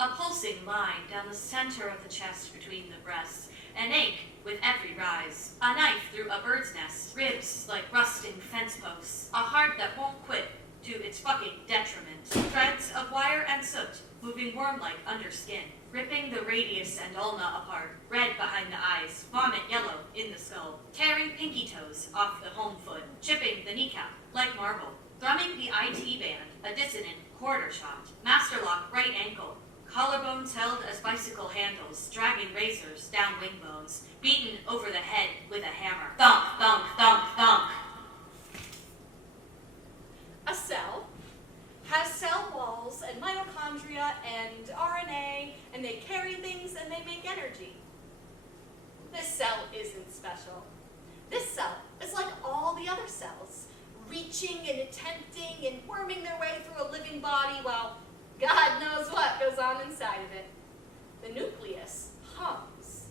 A pulsing line down the center of the chest between the breasts. An ache with every rise. A knife through a bird's nest. Ribs like rusting fence posts. A heart that won't quit to its fucking detriment. Threads of wire and soot moving worm-like under skin. Ripping the radius and ulna apart. Red behind the eyes. Vomit yellow in the skull. Tearing pinky toes off the home foot. Chipping the kneecap like marble. Thrumming the IT band. A dissonant quarter shot. Masterlock right ankle. Collarbones held as bicycle handles, dragging razors down wing bones, beaten over the head with a hammer. Thump, thump, thump, thump. A cell has cell walls and mitochondria and RNA, and they carry things and they make energy. This cell isn't special. This cell is like all the other cells, reaching and attempting and worming their way through a living body while God knows what goes on inside of it. The nucleus hums.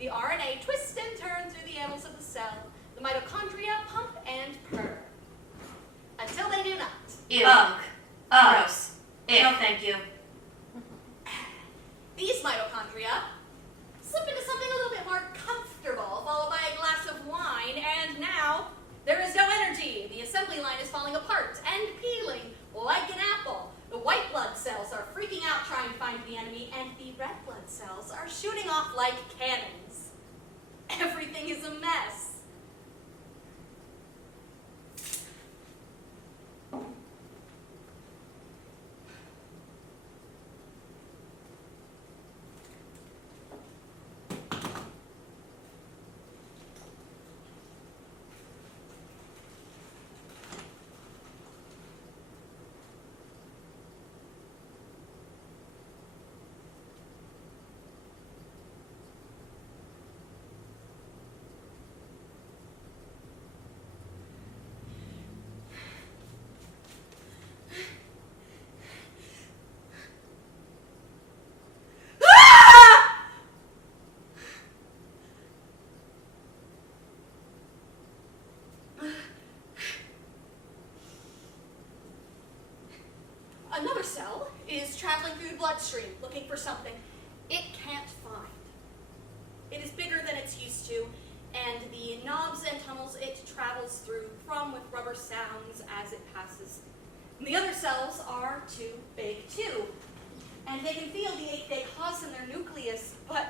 The RNA twists and turns through the annals of the cell. The mitochondria pump and purr. Until they do not. Ew. Ugh. Gross. Ew. No, thank you. These mitochondria slip into something a little bit more comfortable, followed by a glass of wine, and now there is no energy. The assembly line is falling apart and peeling like an apple. The white blood cells are freaking out trying to find the enemy, and the red blood cells are shooting off like cannons. Everything is a mess. Another cell is traveling through the bloodstream, looking for something it can't find. It is bigger than it's used to, and the knobs and tunnels it travels through thrum with rubber sounds as it passes. And the other cells are too big too, and they can feel the ache they cause in their nucleus, but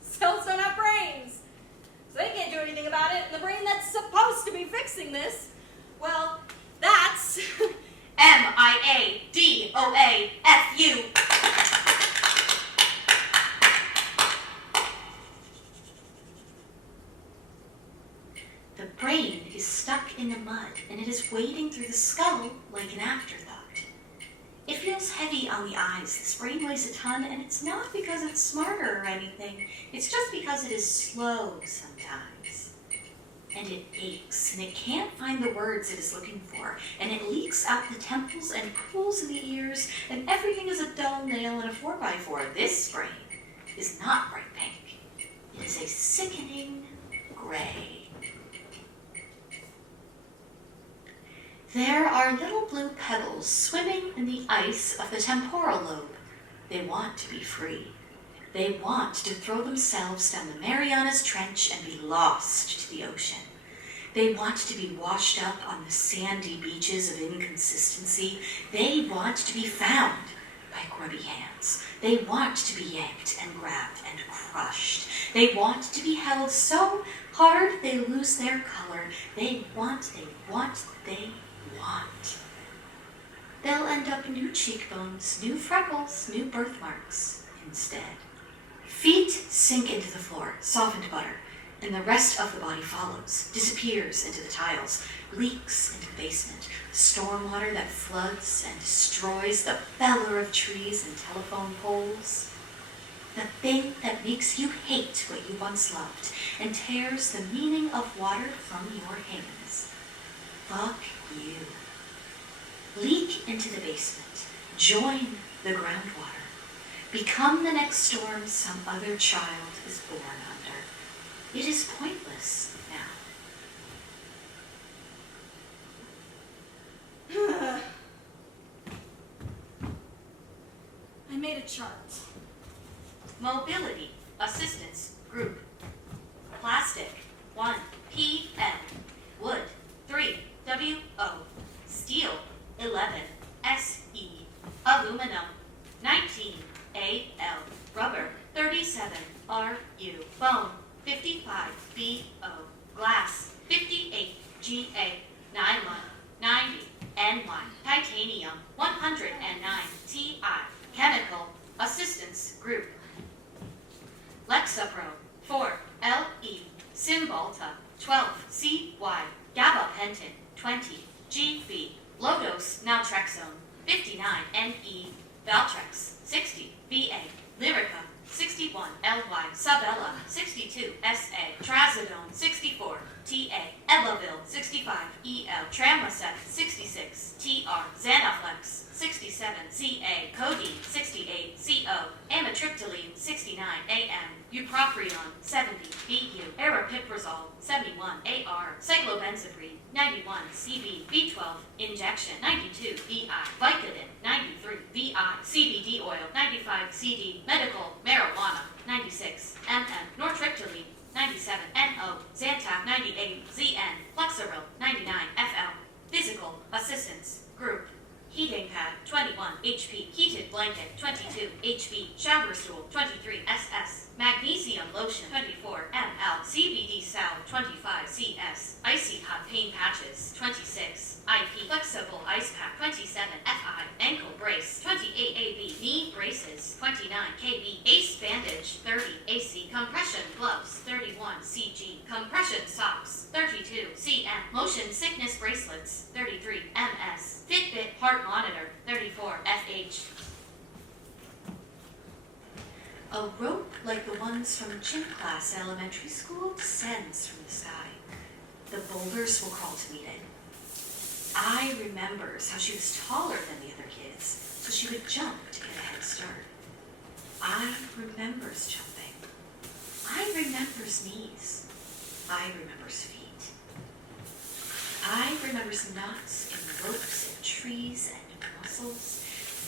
cells don't have brains, so they can't do anything about it, and the brain that's supposed to be fixing this, well, that's... MIADOAFU. The brain is stuck in the mud, and it is wading through the skull like an afterthought. It feels heavy on the eyes. This brain weighs a ton, and it's not because it's smarter or anything. It's just because it is slow sometimes. And it aches, and it can't find the words it is looking for, and it leaks out the temples and pools in the ears, and everything is a dull nail in a 4x4. This brain is not bright pink. It is a sickening gray. There are little blue pebbles swimming in the ice of the temporal lobe. They want to be free. They want to throw themselves down the Marianas Trench and be lost to the ocean. They want to be washed up on the sandy beaches of inconsistency. They want to be found by grubby hands. They want to be yanked and grabbed and crushed. They want to be held so hard they lose their color. They want. They'll end up new cheekbones, new freckles, new birthmarks instead. Feet sink into the floor, softened butter, and the rest of the body follows, disappears into the tiles, leaks into the basement, stormwater that floods and destroys the feller of trees and telephone poles. The thing that makes you hate what you once loved and tears the meaning of water from your hands. Fuck you. Leak into the basement. Join the groundwater. Become the next storm some other child is born under. It is pointless now. I made a complicated chart. Mobility Assistance Group. Plastic 1 PN. Wood 3 WO. Steel 11 SE. Aluminum 19 AL. Rubber 37 RU. Bone 55 BO. Glass 58 GA. Nylon 90 NY. Titanium 109 TI. Chemical Assistance Group. Lexapro 4 LE. Cymbalta 12 CY. Gabapentin 20 GB. Low-dose naltrexone 59 NE. Valtrex 60 VA. Lyrica 61 LY. Sabella 62 SA. Trazodone 64 TA. Elavil 65 EL. Tramlacet 66 TR. Xanaflex 67 CA. Codeine 68 CO. Amitriptyline 69 AM. Bupropion 70 BU. Aripiprazole 71 AR. Cyclobenzaprine 91 CB. B12 injection 92 VI. Vicodin 93 VI. CBD oil 95 CD. Medical marijuana 96 MM. Nortriptyline 97 NO. Zantac 98 ZN. Flexeril 99 FL. Physical Assistance Group. Heating pad 21 HP. Heated blanket 22 HP. Shower stool 23 SS. Magnesium lotion 24 ml. CBD salve 25 CS. Icy hot pain patches 26 IP. Flexible ice pack 27 FI. Ankle brace 28 AB. Knee braces 29 KB. Ace bandage 30 AC. Compression gloves 31 CG. Compression socks 32 CM. Motion sickness bracelets 33 MS. Fitbit heart monitor 34 FH. A rope like the ones from gym class at elementary school descends from the sky. The boulders will crawl to meet it. I remembers how she was taller than the other kids, so she would jump to get a head start. I remembers jumping. I remembers knees. I remembers feet. I remembers knots and ropes and trees and muscles.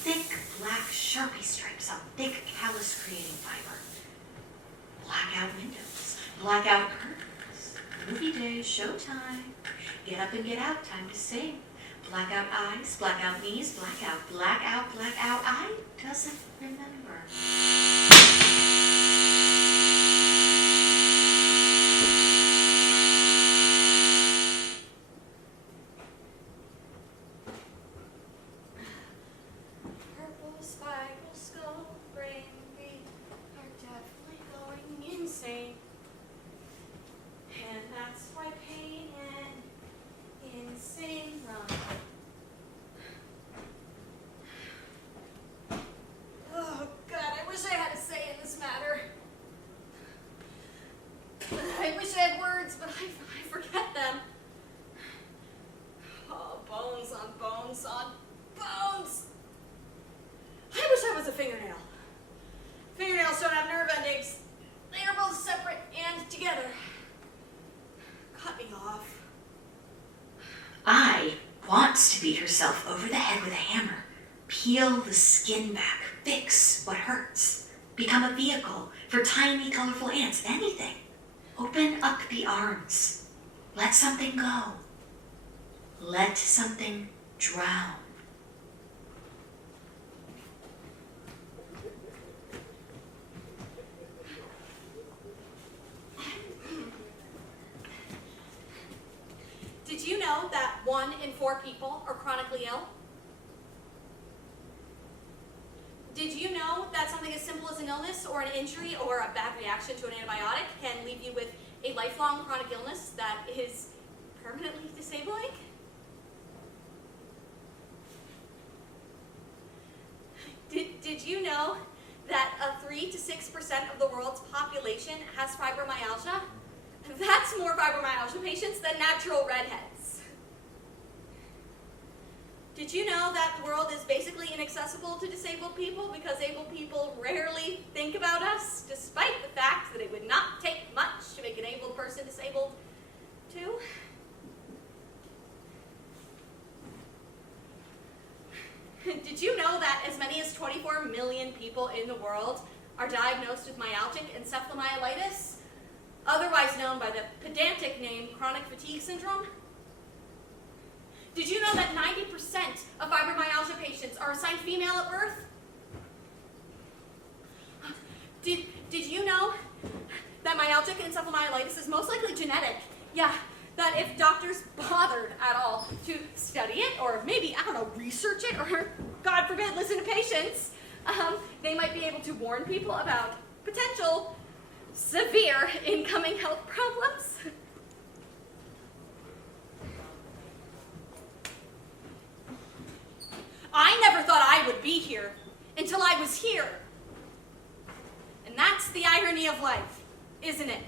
Thick black Sharpie stripes on thick callus creating fiber. Blackout windows, blackout curtains, movie day, showtime, get up and get out, time to sing. Blackout eyes, blackout knees, blackout, blackout, I doesn't remember. Purple spiral skull brain beat are definitely going insane. And that's why pain and insane run. Oh God, I wish I had a say in this matter. I wish I had words, but I forget them. Oh, bones on bones on bones. I wish I was a fingernail. Fingernails don't have nerve endings. They are both separate and together. Cut me off. I wants to beat herself over the head with a hammer, peel the skin back, fix what hurts, become a vehicle for tiny colorful ants, anything. Open up the arms. Let something go. Let something drown. Did you know that 1 in 4 people are chronically ill? Did you know that something as simple as an illness or an injury or a bad reaction to an antibiotic can leave you with a lifelong chronic illness that is permanently disabling? Did you know that 3 to 6% of the world's population has fibromyalgia? That's more fibromyalgia patients than natural redheads. Did you know that the world is basically inaccessible to disabled people because able people rarely think about us, despite the fact that it would not take much to make an able person disabled too? Did you know that as many as 24 million people in the world are diagnosed with myalgic encephalomyelitis, otherwise known by the pedantic name chronic fatigue syndrome? Did you know that 90% of fibromyalgia patients are assigned female at birth? Did you know that myalgic encephalomyelitis is most likely genetic? Yeah, that if doctors bothered at all to study it, or maybe, I don't know, research it, or God forbid, listen to patients, they might be able to warn people about potential severe incoming health problems. I never thought I would be here until I was here. And that's the irony of life, isn't it?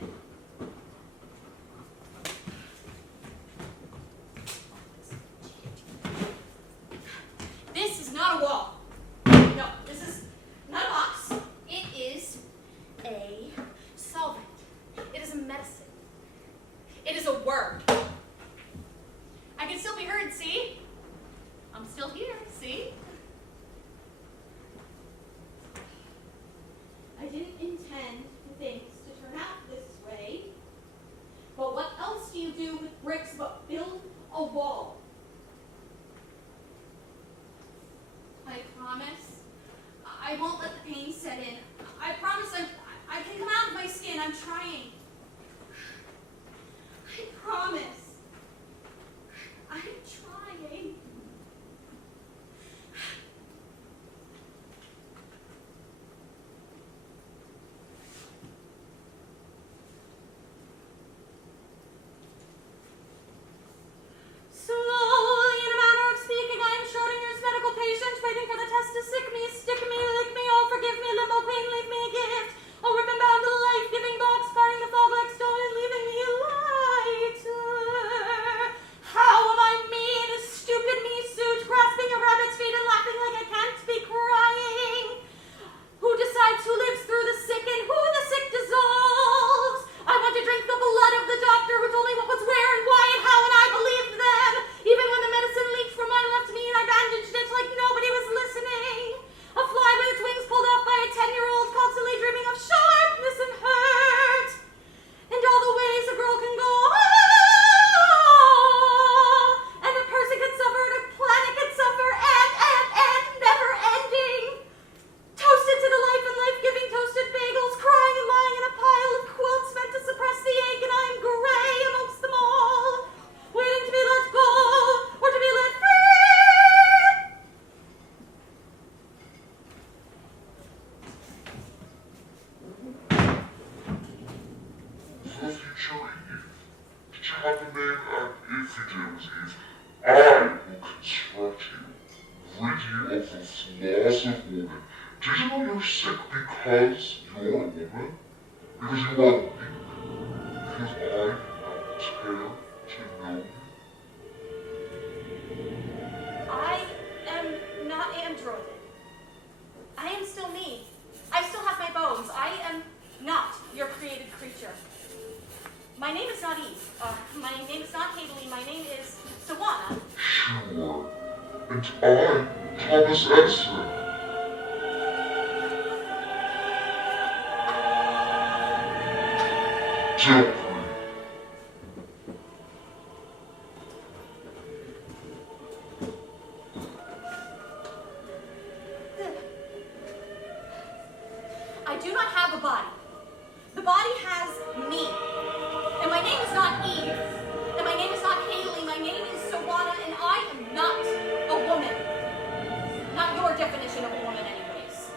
This is not a wall. No, this is not a box. It is a solvent. It is a medicine. It is a word. I can still be heard, see? I'm still here, see? I didn't intend things to turn out this way. But what else do you do with bricks but build a wall? I promise I won't let the pain set in. I promise I can come out of my skin. I'm trying. I promise. I'm trying. Slowly, in a manner of speaking, I am Schrodinger's medical patient, waiting for the test to stick me, lick me, oh, forgive me, limbo pain, leave me a gift. Oh, ribbon bound to life-giving box, parting the fog like stone and leaving me lighter. How am I mean, a stupid me suit, grasping a rabbit's feet and laughing like I can't be crying? Who decides who lives through the sick and who the sick dissolves? I want to drink the blood of the doctor who told me what was where and why and how, and I believed them. Even when the medicine leaked from my left knee and I bandaged it like nobody was listening. A fly with its wings pulled off by a 10-year-old, constantly dreaming of sharpness and hurt. And all the ways a girl can go, and a person can suffer, and a planet can suffer, and never ending. Toasted to the life and life-giving toasted bagels, crying and lying in a pile of quilts meant to suppress the ache, and I'm gray amongst them all, waiting to be let go, or to be let free. For the future Eve, did you have a name? And if you did, it was Eve, I will construct you, rid you of the flaws of woman. Did you know you're sick because you're a woman? Because you are weak? Because I do not care to know you? I am not androided. I am still me. I still have my bones. I am not your created creature. My name is not Eve. My name is not Kayla. My name is Sawana. Sure. And I, Thomas Edison. Don't breathe. I do not have a body. The body has me. And my name is not Eve. And my name is not Haley. My name is Sawana, and I am not a woman. Not your definition of a woman, anyways.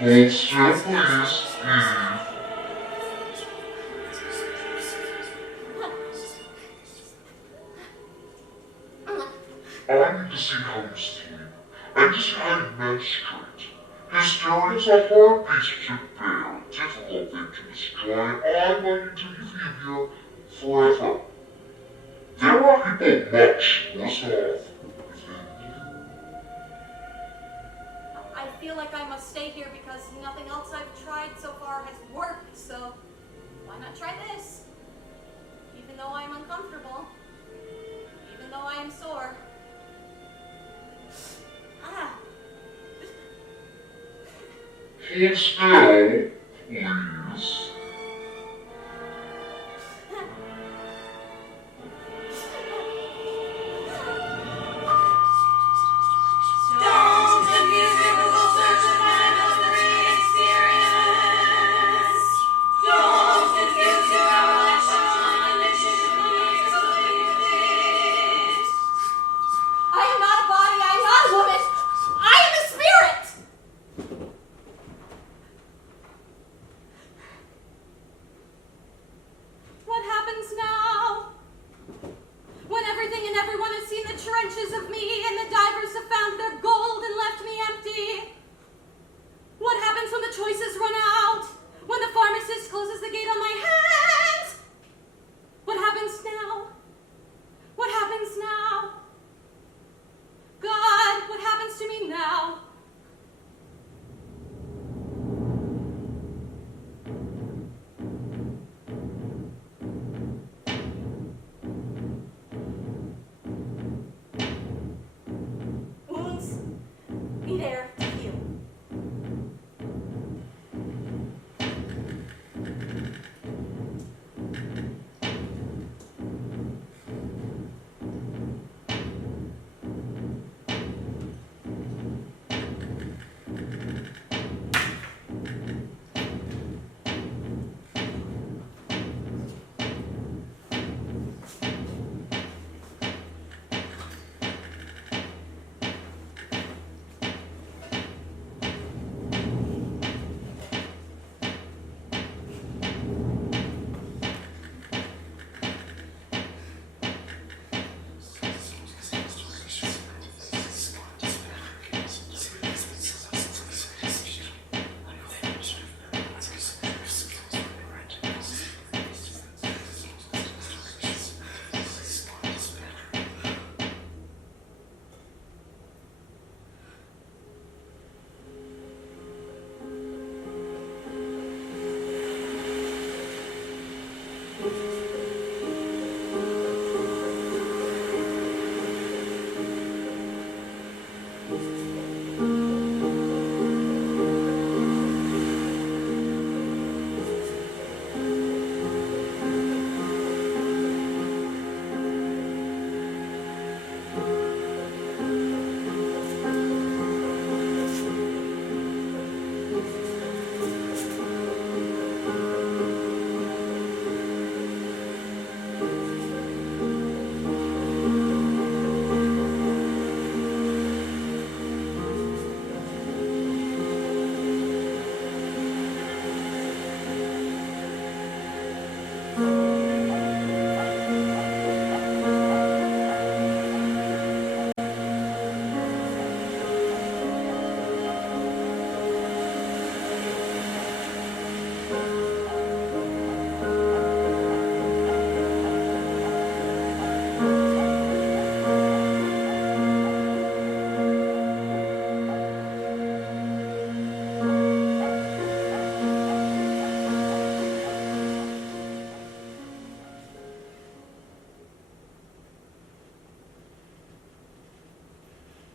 Hold still, please, Eve. I need to see how you sleep. I need to see how you menstruate. Hysteria is a hard beast to bear, a difficult thing to destroy. I might need to leave you here forever. There are people much worse off than you. I feel like I must stay here because nothing else I've tried so far has worked, so why not try this? Even though I am uncomfortable, even though I am sore. Ah. Hold still, please. Don't confuse your Google search with my memory experience. Don't confuse your reflection and dictionary belief. I am not a body, I am not a woman. I am a spirit. What happens now? When everything and everyone has seen the trenches of me and the divers have found their gold and left me empty? What happens when the choices run out? When the pharmacist closes the gate on my hands? What happens now? What happens now? God, what happens to me now? Wounds need air to heal.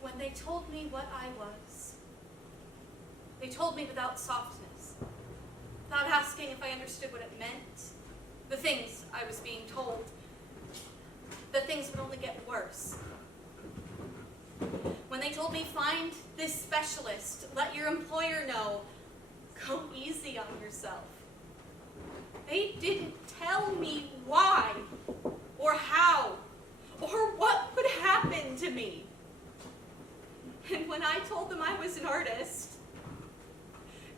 When they told me what I was, they told me without softness, without asking if I understood what it meant, the things I was being told, that things would only get worse. When they told me, find this specialist, let your employer know, go easy on yourself. They didn't tell me why, or how, or what would happen to me. And when I told them I was an artist,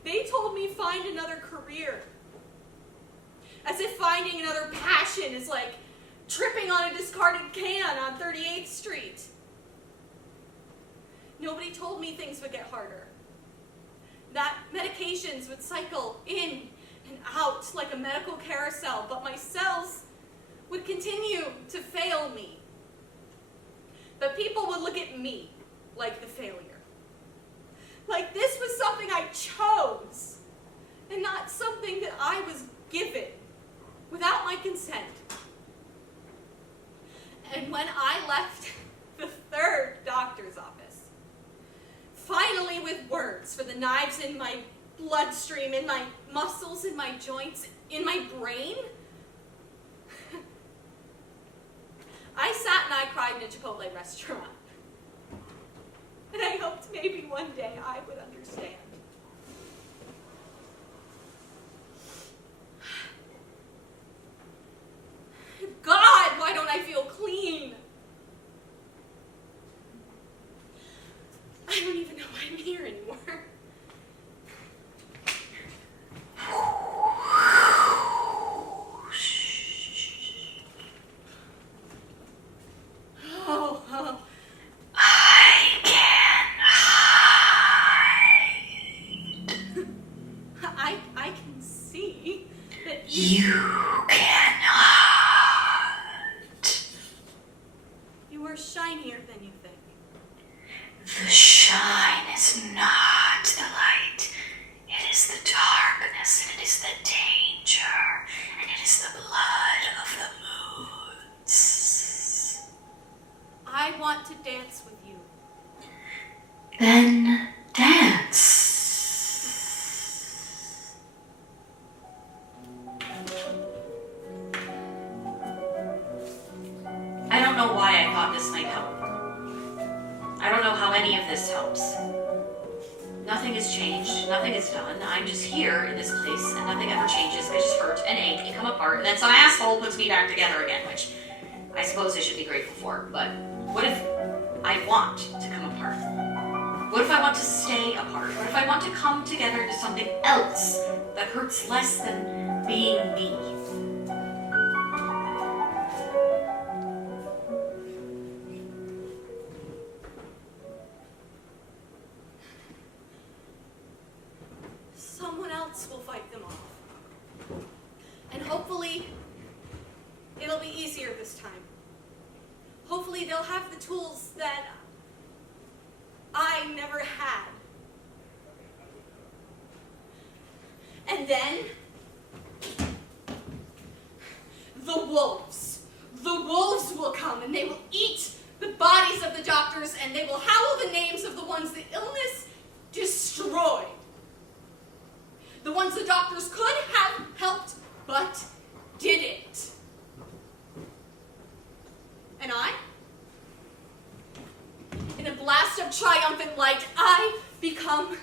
they told me find another career. As if finding another passion is like tripping on a discarded can on 38th Street. Nobody told me things would get harder. That medications would cycle in and out like a medical carousel, but my cells would continue to fail me. But people would look at me like the failure. Like this was something I chose, and not something that I was given without my consent. with words for the knives in my bloodstream, in my muscles, in my joints, in my brain. I sat and I cried in a Chipotle restaurant. And I hoped maybe one day I would understand. God, why don't I feel clean? I don't even know why I'm here anymore. Oh. I can hide. I can see that You cannot. you are shinier than you think. The shine is not the light. It is the darkness, and it is the danger, and it is the blood of the moods. I want to dance with you. Then dance. I don't know why I thought this might help. I don't know how any of this helps. Nothing has changed, nothing is done. I'm just here in this place and nothing ever changes. I just hurt and ache and come apart, and then some asshole puts me back together again, which I suppose I should be grateful for. But what if I want to come apart? What if I want to stay apart? What if I want to come together to something else that hurts less than being me? Someone else will fight them off. And hopefully, it'll be easier this time. Hopefully, they'll have the tools that I never had. And then, the wolves will come and they will eat the bodies of the doctors and they will howl the names of the ones the illness destroyed. The ones the doctors could have helped, but didn't. And I, in a blast of triumphant light, I become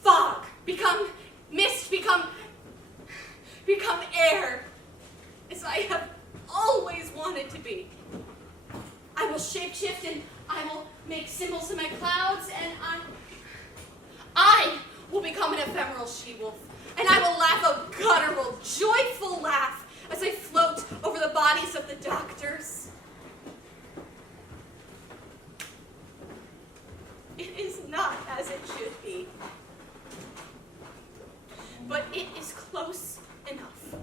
fog, become mist, become air, as I have always wanted to be. I will shapeshift and I will make symbols in my clouds, and I will become an ephemeral she-wolf, and I will laugh a guttural, joyful laugh as I float over the bodies of the doctors. It is not as it should be, but it is close enough.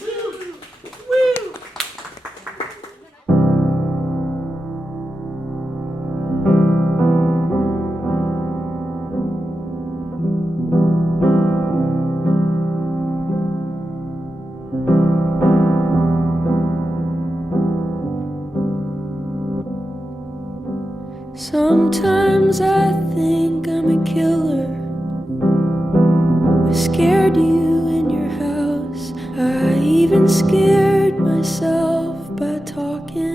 Woo! Woo! Sometimes I think I'm a killer. I scared you in your house. I even scared myself by talking.